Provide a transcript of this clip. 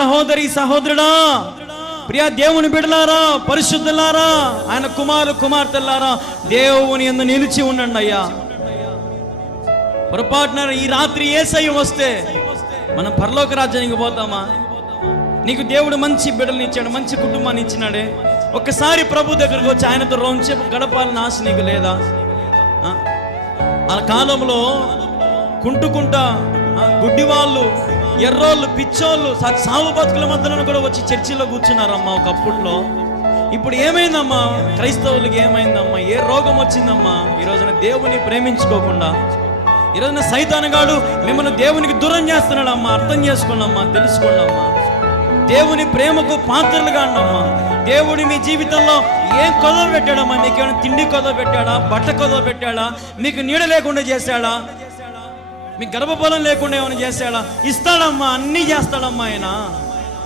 సహోదరి సహోదరుడా ప్రియ దేవుని బిడలారా పరిశుద్ధులారా ఆయన కుమారు కుమార్తెలారా దేవుని ఎందు నిలిచి ఉండండి అయ్యా. పొరపాటున ఈ రాత్రి ఏసై వస్తే మనం పరలోక రాజ్యానికి పోతామా? నీకు దేవుడు మంచి బిడ్డలు ఇచ్చాడు మంచి కుటుంబాన్ని ఇచ్చినాడే. ఒక్కసారి ప్రభు దగ్గరకు వచ్చి ఆయనతో రోంచి గడపాలని ఆశ నీకు లేదా? ఆ? కాలంలో కుంటుకుంటా గుడ్డి గుడ్డివాళ్ళు ఎర్రోళ్ళు పిచ్చోళ్ళు స- సావు బతుకుల మధ్యలో కూడా వచ్చి చర్చిలో కూర్చున్నారమ్మా ఒకప్పుడులో. ఇప్పుడు ఏమైందమ్మా? క్రైస్తవులకి ఏమైందమ్మా? ఏ రోగం వచ్చిందమ్మా? ఈ రోజున దేవుని ప్రేమించుకోకుండా. ఈ రోజున సైతానగాడు మిమ్మల్ని దేవునికి దూరం చేస్తున్నాడమ్మా అర్థం చేసుకోండమ్మా తెలుసుకోండమ్మా. దేవుని ప్రేమకు పాత్రలుగా కాండమ్మా. దేవుడు మీ జీవితంలో ఏం కొదవ పెట్టాడమ్మా నీకేమైనా తిండి కొదవ పెట్టాడా బట్ట కొదవ పెట్టాడా మీకు నీడ లేకుండా చేశాడా? మీకు గర్భఫలం లేకుండా ఏమైనా చేశాడా ఇస్తాడమ్మా అన్నీ చేస్తాడమ్మా ఆయన.